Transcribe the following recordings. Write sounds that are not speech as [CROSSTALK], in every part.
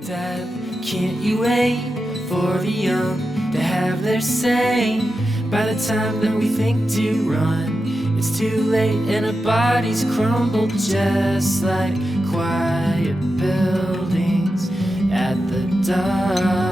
death. Can't you wait for the young to have their say? By the time that we think to run, it's too late and our bodies crumble just like quiet buildings at the dusk.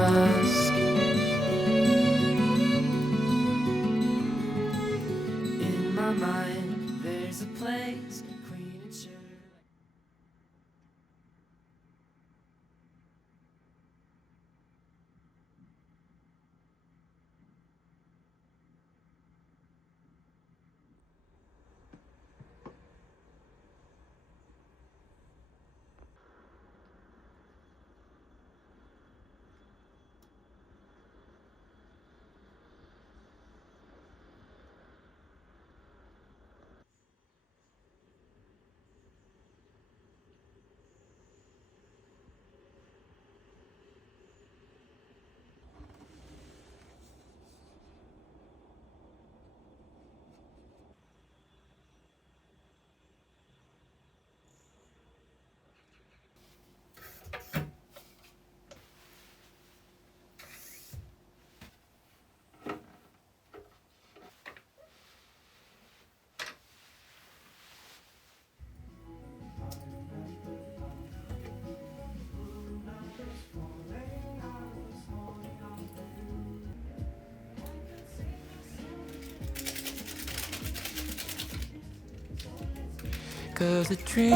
Cause a dream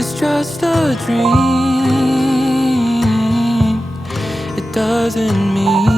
is just a dream. It doesn't mean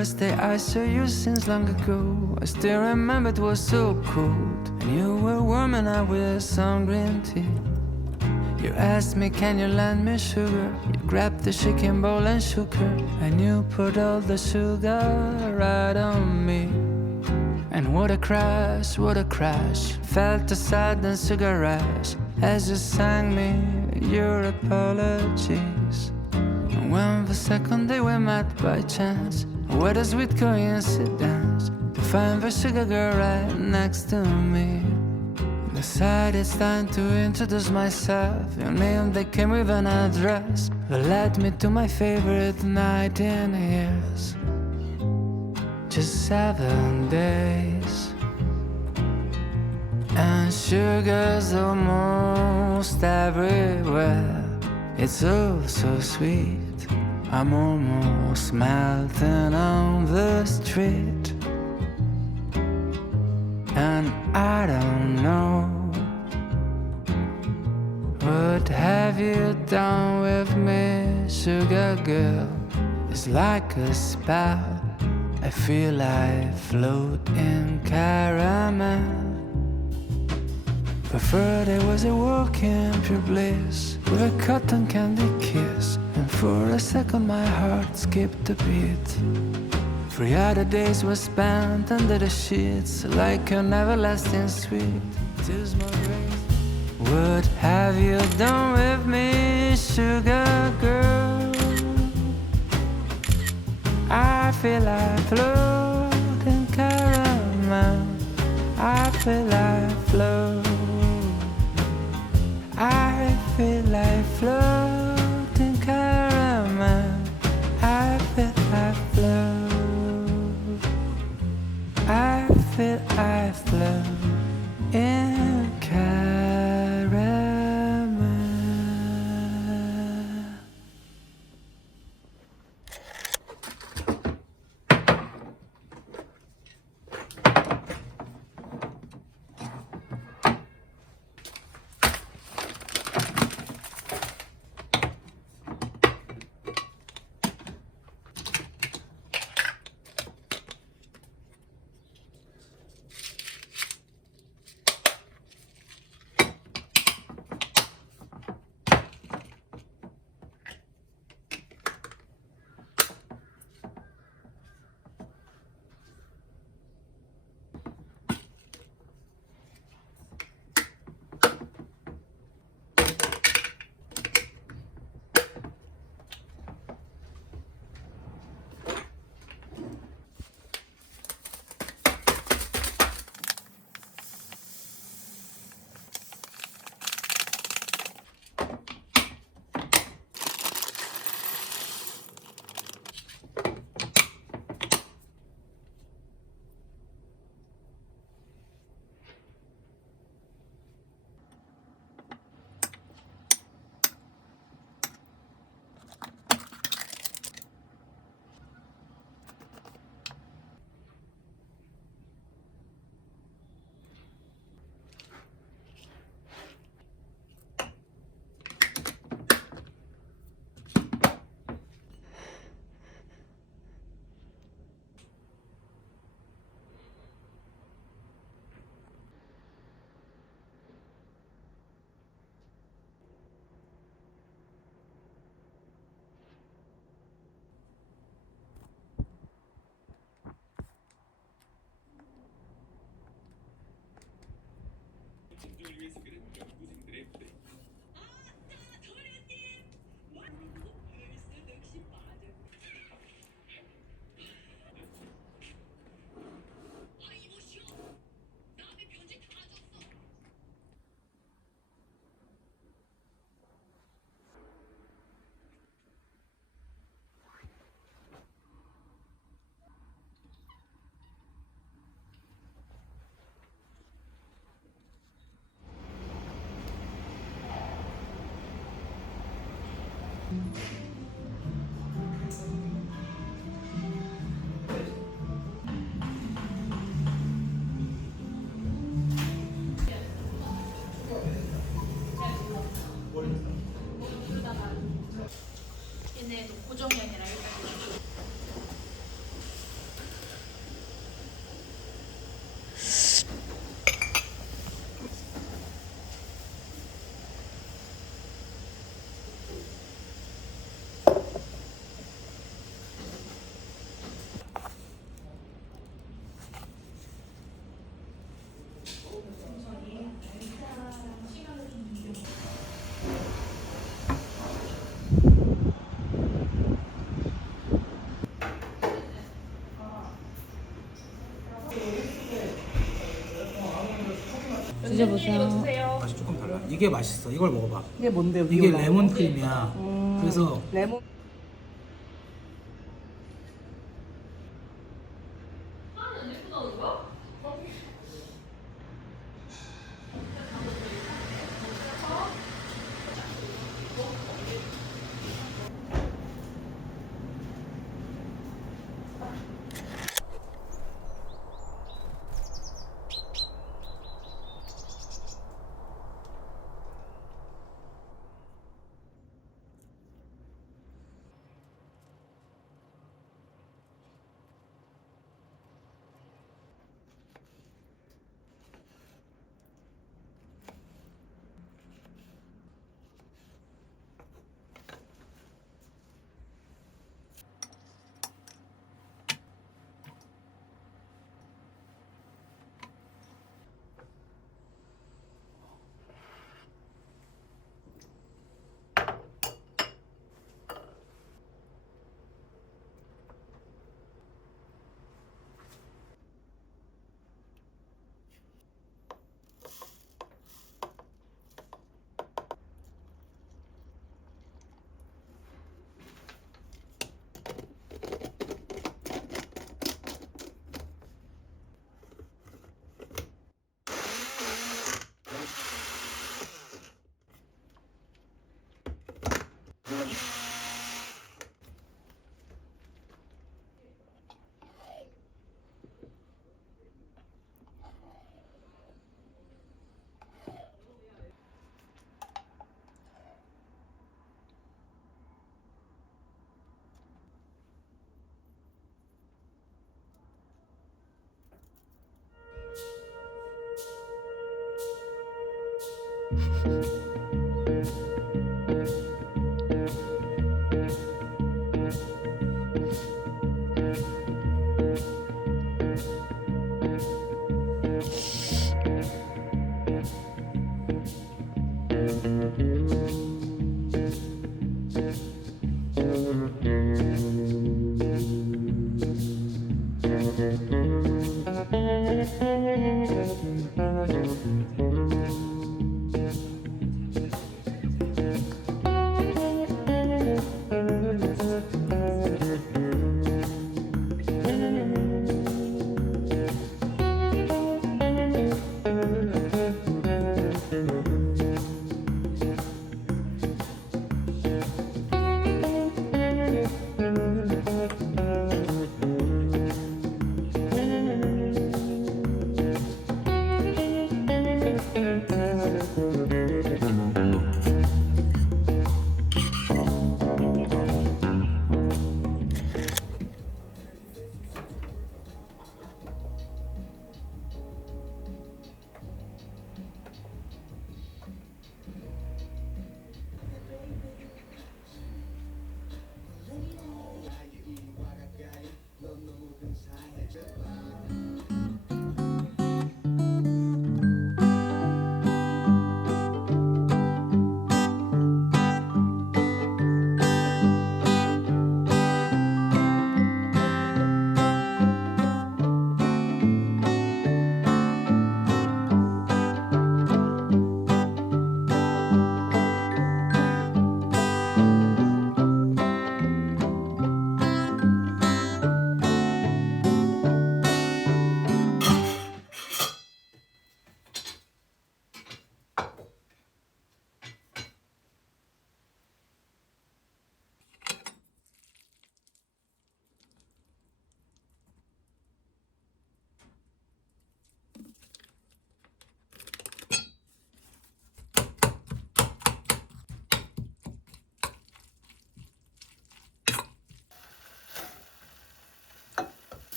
first day I saw you since long ago, I still remember it was so cold. And you were warm and I with some green tea. You asked me, can you lend me sugar? You grabbed the chicken bowl and shook her. And you put all the sugar right on me. And what a crash, what a crash. Felt the sudden sugar rush as you sang me your apologies. And when the second day we met by chance, what a sweet coincidence to find the sugar girl right next to me. Decided it's time to introduce myself. Your name that came with an address that led me to my favorite night in years. Just seven days. And sugar's almost everywhere. It's oh so sweet. I'm almost melting on the street. And I don't know what have you done with me, sugar girl? It's like a spell. I feel I float in caramel. Third day was a walk in pure bliss with a cotton candy kiss. For a second, my heart skipped a beat. Three other days were spent under the sheets like an everlasting sweet. Tis my grace. What have you done with me, sugar girl? I feel like float in caramel. I feel like float. I feel I float outfit I've. Two years ago. 드셔보세요. 맛이 조금 달라. 이게 맛있어. 이걸 먹어봐. 이게 뭔데요? 이게? 레몬 크림이야. 음, 그래서 레몬.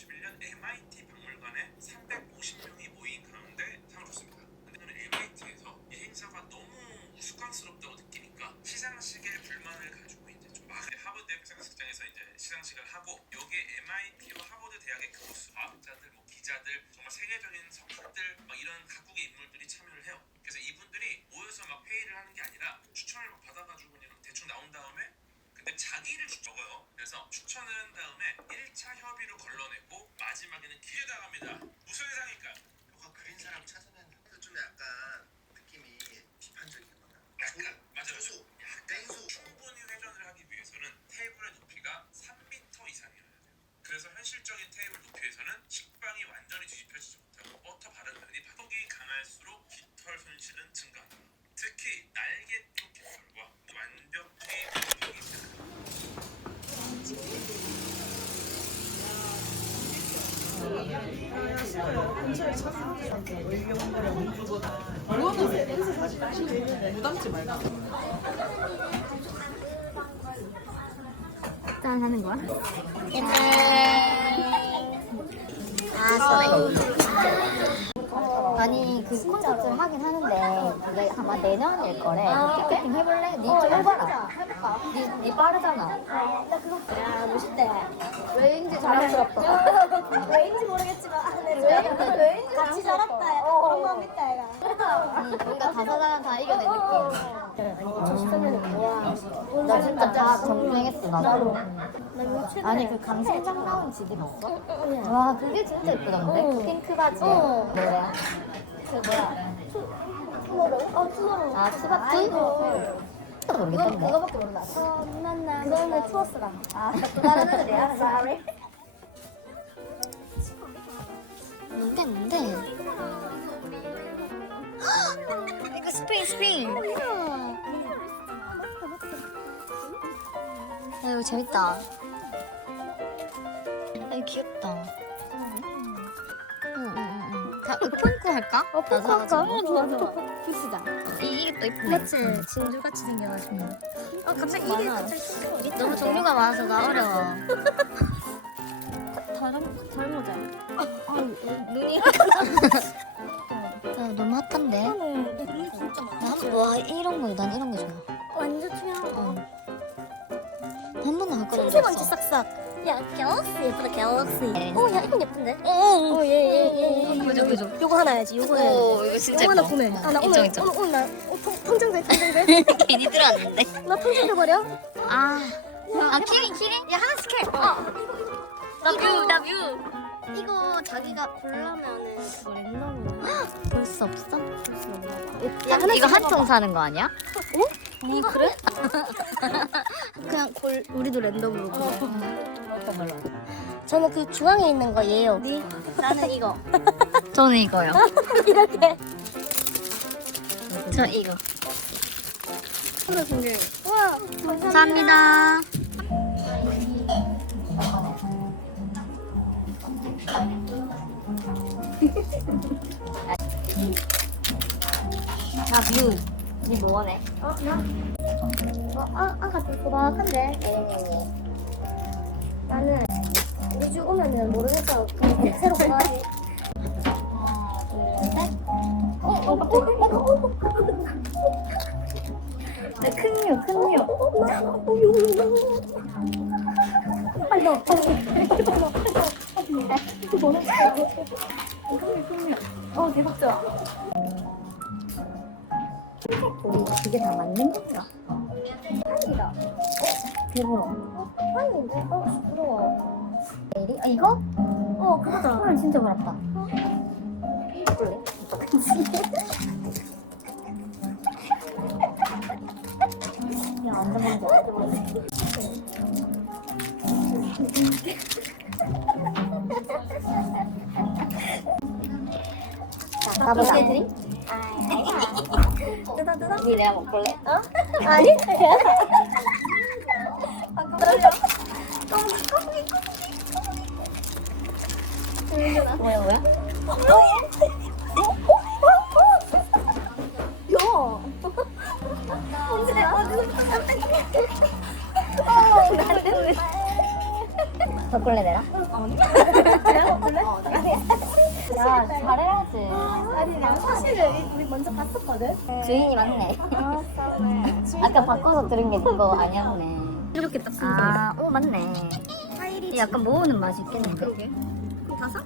MIT 박물관에 350명이 모인 가운데 상을 줬습니다. 저는 MIT에서 이 행사가 너무 우스꽝스럽다고 느끼니까 시상식에 불만을 가지고 이제 좀 막. 하버드 대학 시상식장에서 이제 시상식을 하고 여기에 MIT와 하버드 대학의 교수, 과학자들, 뭐 기자들, 정말 세계적인 석학들 막 이런 각국의 인물들이 참여를 해요. 그래서 이분들이 모여서 막 회의를 하는 게 아니라 추천을 막 받아가지고 그냥 대충 나온 다음에 근데 자기를 주- 적어요. 그래서 추천을 한 다음에 1차 협의로 걸러내고 마지막에는 기회당합니다. 무슨 상일까? 너가 그린 사람 찾아내는 것도 좀 약간 느낌이 비판적이거나 약간 맞아요. 소수 약간 땡수 충분히 회전을 하기 위해서는 테이블의 높이가 3m 이상이어야 돼요. 그래서 현실적인 테이블 높이에서는 식빵이 완전히 뒤집혀지지 못하고 버터 바른 면이 바닥이 강할수록 깃털 손실은 증가합니다. 특히 날개 쪽 깃털과 완벽히 바닥이 생각합니다. 짠 하는 거야? 아, 아니 그 콘서트를 하긴 하는데 그게 아마 내년일 거래. 티켓팅 해볼래? 니좀 해봐라. 니, 니 빠르잖아. 나 그거 야 멋있대 왠지 자랑스럽다. 왜인지 모르겠지만 왜인지 왜인지 같이 자랐다 약간 그런 마음 있다 얘가 응, 뭔가 다사다난 다 이겨낸 느낌. 2013년에 뭐야 나 진짜 다 정주행했어 나도. 아니 그 강심장 나온 지디 봤어? 와 그게 진짜 예쁘던데? 핑크 바지 뭐야? 그 뭐야? 투모로우? 어 투모로우 아 투바투? 그거 모르겠던데 그거밖에 몰라 어 만나 그거는 투어스라. 아 다른 애들이야 [LAUGHS] sorry. 뭔데 뭔데? [GASPS] 이거 스프링 스프링. 야? 이거 재밌다. 야 이거 귀엽다 폰코 할까? 어 폰코 할까? 어 좋아 좋아. 비싸 이, 이게 또 이쁘네. 그치 진주같이 생겨가지고. 어 갑자기. 이게 갑자기 너무 종류가 많아서 나 어려워. 다른 다른 모자 눈이. 야, [LAUGHS] 너무 핫한데? 눈이 진짜 많아 와 이런 거, 난 이런 게 좋아. 완전 투명한 어. 거한 번도 틈새 번지 없어 싹싹 야 갤럭시 예쁘다 갤럭시. 네. 어야 이건 예쁜데? 오, 어예예예 그죠, 그죠. 요거 하나 해야지 요거 해야지 오 이거 진짜 요거 하나 예뻐. 구매 아나 인정 오늘 인정. 오늘 오늘 나 어, 통- 통장돼 통장돼 [LAUGHS] 괜히 들어왔는데. 나 통장돼 버려. 아, 아 키링 키링? 야 하나씩 해 나뷰 나뷰. 이거 자기가 고르면은 그거 랜덤으로 볼 수 없어? 볼 수 없나 봐. 한, 이거 한 통 사는 거 아니야? 니 그래? [LAUGHS] 그냥 골 우리도 랜덤으로. 어떤 걸로? 저는 그 중앙에 있는 거 얘요. 니? 나는 이거. [LAUGHS] 저는 이거요. 이렇게. 저 이거. 우와. 감사합니다. 자, 뷰. 니 뭐하네? 어, 나? 어, 아, 아까 좀 소박한데. 네. 나는 우리 집 오면은 모르겠어. 그냥 새로 가야지. 하나, 둘, 셋. 어, 어, 어, 어, 어. 네, 큰 류, 큰 류. 빨리 넣어, 빨리 넣어. 이거 뭐야? 어, 대박이야. 우리 그게 다 맞는 거야? 한이다. 대박. 한인데? 어, 부러워. 내일이? 아, 이거? 어, 그거다. 헐, 진짜 부럽다. 볼래? 야, 완전 먼저. 자, 가보자. 뜯어, 뜯어. 니 내가 먹볼래? 어? [LAUGHS] 아니? [LAUGHS] 뭐야, 뭐야? 야! 언제, 바꿀래, 내가? 야, 잘해야지. 사실은 우리 먼저 봤었거든? 주인이 맞네. 아. 아까 바꿔서 들은 게 그거 아니었네. 이렇게 딱 쓰는 아, 오, 맞네. 파일이 이 약간 모으는 맛이 있겠는데? 다 사?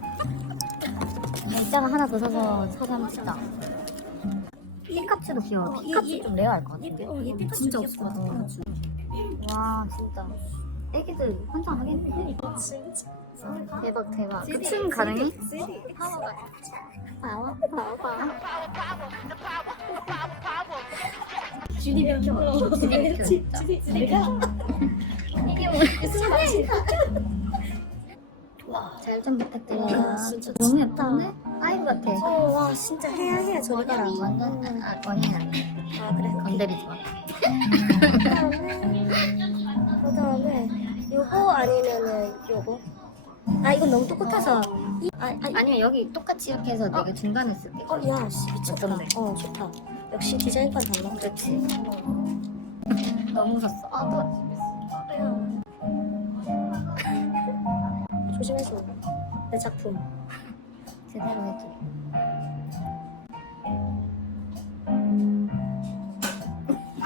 이자가 하나 더 사서 사서 한번 찍자. 피카츄도 귀여워. 피카츄 좀 레어할 것 같은데? 어, 진짜. 없어. 와, 진짜. 애기들 환장하겠네. 진짜. 대박, 대박. 그춤 가능해? 주디 병 주디 표 진짜. 내가 이게 뭐야? 잘좀 부탁드려요. 진짜 너무 예쁜데? 아이브 같아. 어, 와, 진짜 해야 해, 저거랑. 완전 아, 원해야 돼. 아, 그래? 건드리지 마. 그다음에, 요거 아니면은 요거? 아, 이건 너무 똑같아서. 이, 아, 아, 아니면 여기 똑같이 이렇게 해서 내가 중간에 쓸게. 어, 야, 씨, 미쳤다. 어떤데? 어, 좋다. 역시 디자인과 달라. 그렇지. 너무 웃었어. 아, 또. [LAUGHS] 조심해서. 내 작품. 제대로 해줘.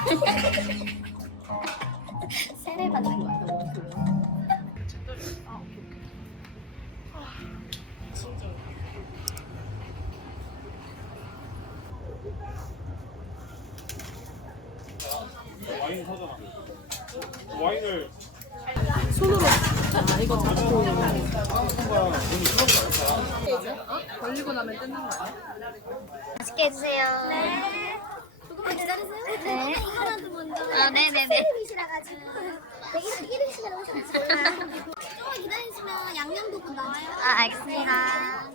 [LAUGHS] 세례 받는 거 같아. 와인을 맛있게 해주세요. 네. 조금만 기다리세요. 네. 하나도 먼저. 아, 네네네. 이시라가지고. 되게 이른 시간에 오셨어요. 조금만 기다리시면 양념 부분 나와요. 아, 알겠습니다.